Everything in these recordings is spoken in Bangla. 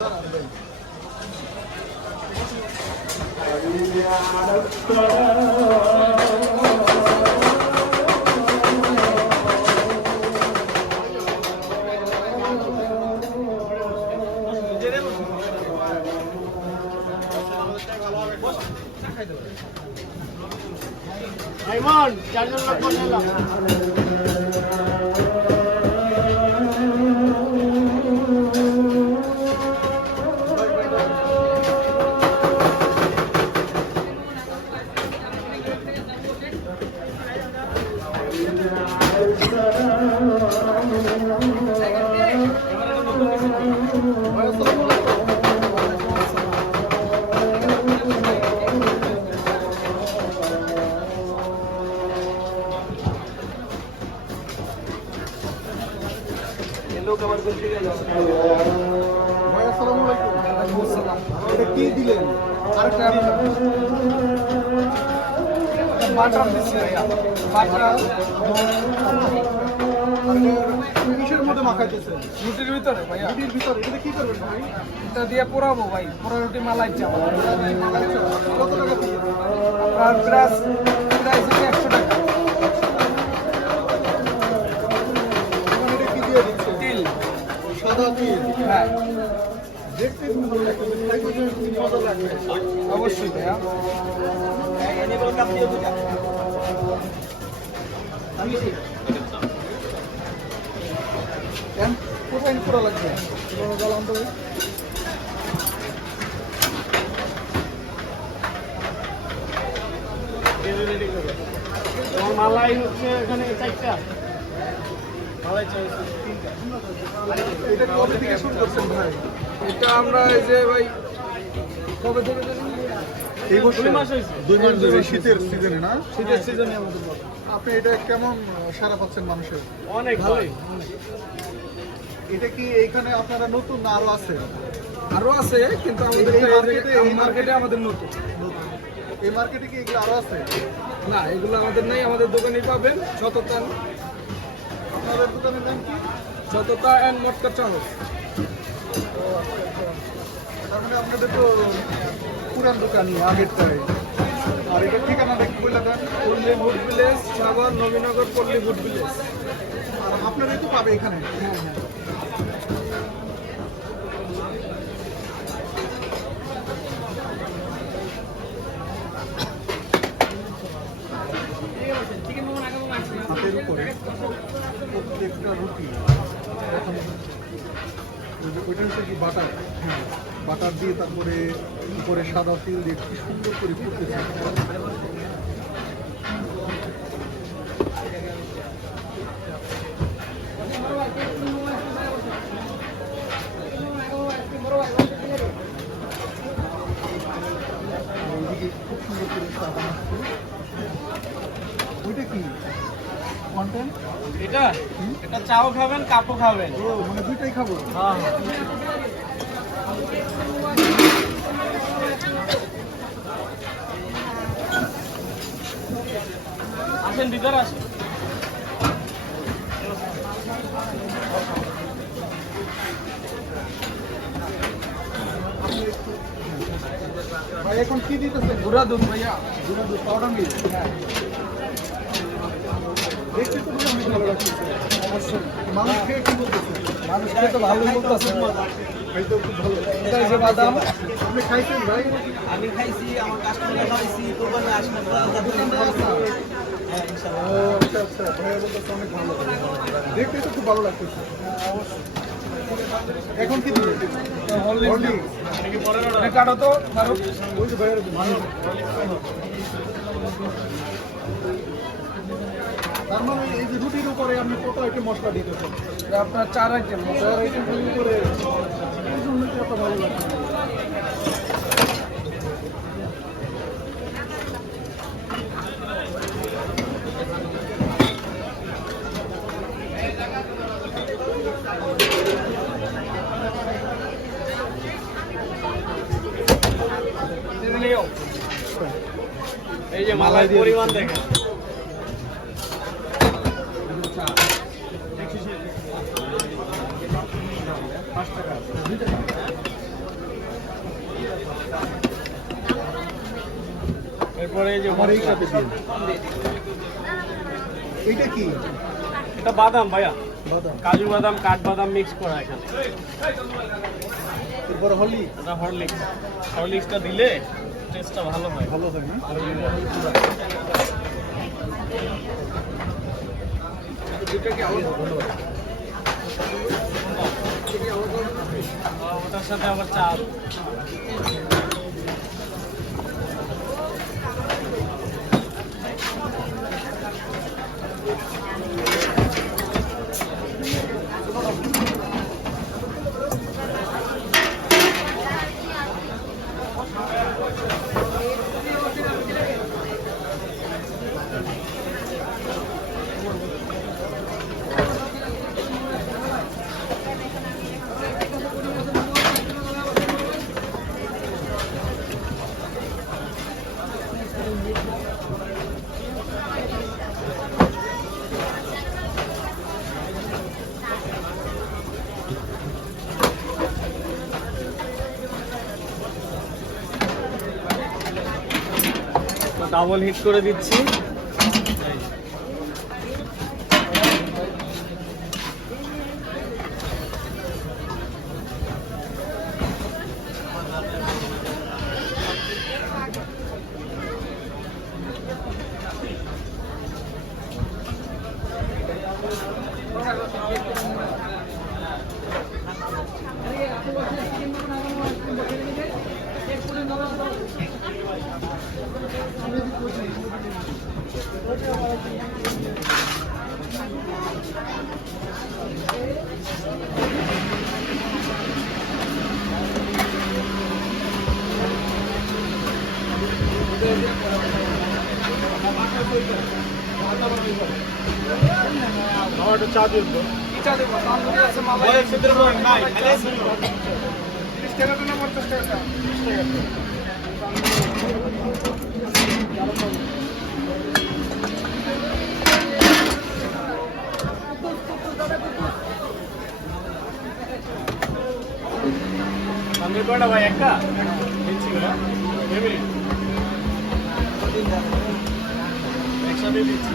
Aimon, jangan lupa helm. কি দিলেন কিসের মধ্যে মাখাইতেছে? রুটির ভিতরে ভাইয়া, রুটির ভিতরে এটা কি করবেন ভাই? এটা দিয়ে পোড়াবো ভাই, পোড়া রুটি মালাই চাপ। কত টাকা দিয়ে? আর প্রাইস 100 টাকা। এটা কি দিয়ে দিচ্ছে? তিল, সাদা তিল। হ্যাঁ দেখতে খুব ভালো লাগছে, খাইতে খুব মজা লাগবে। অবশ্যই ভাইয়া। কোথায় পুরো লাগবে? জল আনতে হবে। মালাই হচ্ছে এখানে 4টা, মালাই চাই 3টা। এটা কবে থেকে শুরু করছেন ভাই? এটা আমরা এই যে ভাই কবে থেকে জানি এই বছর 2 মাস হয়েছে। 2 মাস ধরে শীতের সিজনে না? শীতের সিজনে আমাদের বলে। আপনি এটা কেমন সারা পাচ্ছেন মানুষের? অনেক ভালোই। এটা কি এইখানে আপনারা নতুন না আরো আছে? আরো আছে কিন্তু আমাদের এই মার্কেটে আমাদের নতুন। এই মার্কেটে কি এগুলো আরো আছে? না, এগুলো আমাদের নাই, আমাদের দোকানেই পাবেন। সততা আপনাদের দোকানের নাম কি? সততা এন্ড মটকা চামচ। তার মানে আপনাদের তো পুরান দোকানই আগেরটাই। আর এটা ঠিকানাটা কি বলে দেন? পল্লী ফুড ভিলেজ, সাভার নবীনগর পল্লী ফুড ভিলেজ। আর আপনারাই তো পাবে এখানে। হ্যাঁ হ্যাঁ। হাতের উপরে প্রত্যেকটা রুটি এখন ওইটা হচ্ছে কি বাটার, হ্যাঁ বাটার দিয়ে তারপরে উপরে সাদা তিল দিয়ে কি সুন্দর করে ফুটতেছে। এইদিকে খুব সুন্দর করে সাদা আসছে। ওইটা কি কন্টেন্ট? এটা চাও খাবেন, কাপও খাবেন। ও মানে দুইটাই খাবো। হ্যাঁ। আসেন ভিতরে আসেন। ভাই এখন কি দিতেছেন? গুঁড়া দুধ ভাইয়া। গুঁড়া দুধ, পাউডার মিল্ক। দেখতে তো অনেক ভালো লাগছে। অবশ্যই। মানুষ খেয়ে কি বলতেছে? মানুষ খেয়ে তো ভালোই বলতেছে। খাইতে খুব ভালো। এটা এই যে বাদাম। আপনি খাইছেন ভাই? আমি খাইছি, আমার কাস্টমার খাইছি, দোকানে আসলে ও আচ্ছা আচ্ছা, ভাইয়া বলতেছে অনেক ভালো। দেখতে তো খুব ভালো লাগতেছে। এখন কি দিবেন? হরলিক্স। এটা কাটো তো কাটো। ওই যে ভাইয়ের মানুষ। তার মানে এই যে রুটির উপরে আপনি কত আইটেম মশলা দিতেছেন? এটা আপনার 4 আইটেম। 4 আইটেম করে এই জন্য তো এত ভালো লাগছে। এই যে মালাই পরিমাণ দেখেন। এরপরে এই যে আমার এই সাথে দিন। এইটা কি? এটা বাদাম ভাইয়া, বাদাম। কাজু বাদাম কাঠবাদাম মিক্স করা এখানে। এরপরে হলি এটা হরলিক্স, হরলিক্সটা দিলে টেস্টটা ভালো হয়। ভালো হয় না? ওটার সাথে আবার চা। ডাবল হিট করে দিচ্ছি। আমার চা দিয়ে দেবো। আমাদের কয়টা ভাই? একটা দিচ্ছি না, একসাথে দিচ্ছি।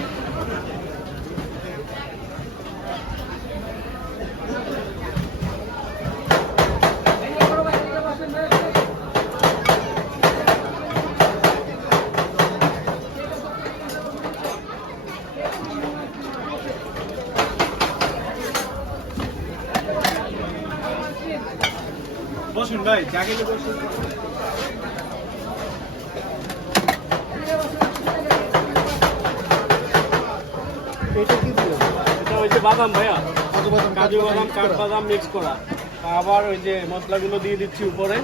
বসুন ভাই, চা খেলে বসুন। এটা কি দিলেন? এটা ওই যে বাদাম ভাইয়া, কাজু বাদাম কাজু বাদাম mix করা? কাঠবাদাম মিক্স করা। আবার ওই যে মশলাগুলো দিয়ে দিচ্ছি উপরে।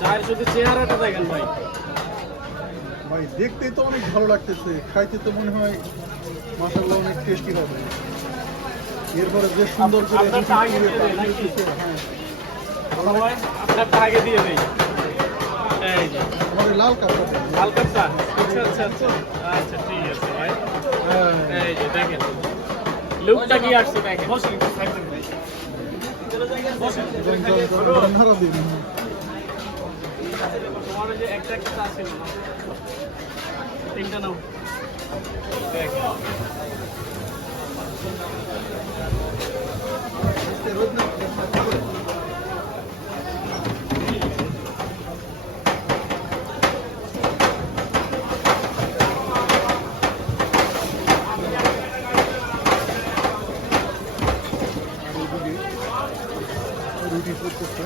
চায়ের শুধু চেহারাটা দেখেন ভাই। ভাই দেখতেই তো অনেক ভালো লাগতেছে, খাইতে তো মনে হয় মাশাআল্লাহ অনেক টেস্টি হবে। এরপরে যে সুন্দর করে আপনারটা আগে দিয়ে দেন নাকি? হ্যাঁ, সবাই আপনারটা আগে দিয়ে দেই। এই যে আমাদের লাল কাপড়। হালকা চা। আচ্ছা আচ্ছা আচ্ছা, আচ্ছা ঠিক আছে ভাই। হ্যাঁ, এই যে দেখেন লুকটা কি আসছে দেখেন। বসুন একটু সাইড করে দিই। বসুন। নাড়া দিন। তোমার ওই যে একটা একটা চা ছিল না? তিনটা নাও। দেখেন। রুটি করতেছে।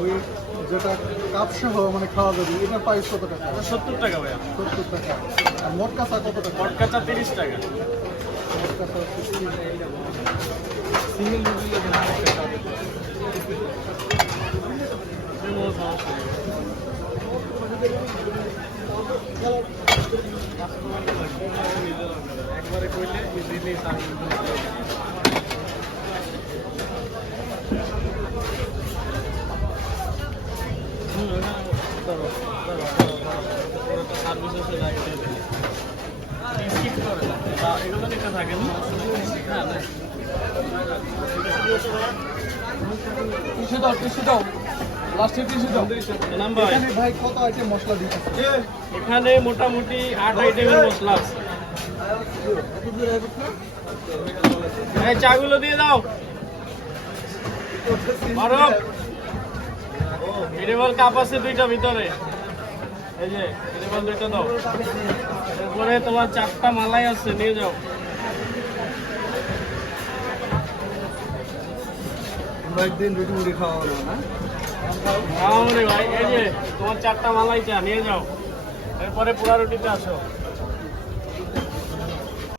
ওই যেটা কাপ সহ মানে খাওয়া যাবে এটা প্রাইস কত টাকা? 70 টাকা ভাইয়া। 70 টাকা। আর মোট কাঁচা কত টাকা? মটকা চা 30 টাকা। মোট কাঁচা হচ্ছে 30 টাকা। সিঙ্গেল রুটি লাগে না একটা চা দিতে। কোনো সমস্যা নেই। একবারে কইলে দিলেই চা রাখেন টিস্যু দাও লাস্টে টিস্যু দাও নাম ভাই এখানে ভাই কত আইটেম মশলা দিতেছে? এখানে মোটামুটি 8 আইটেমের মশলা আছে এই চাগুলো দিয়ে দাও মারো ইডেবল কাপ আছে দুইটা ভিতরে এই যে ইডেবল দুইটা দাও এরপরে তোমার 4টা মালাই আছে নিয়ে যাও আমরা একদিন রুটি মুড়ি খাওয়া হলো না? রে ভাই এই যে তোমার 4টা মালাই চা নিয়ে যাও এরপরে পোড়া রুটিতে আসো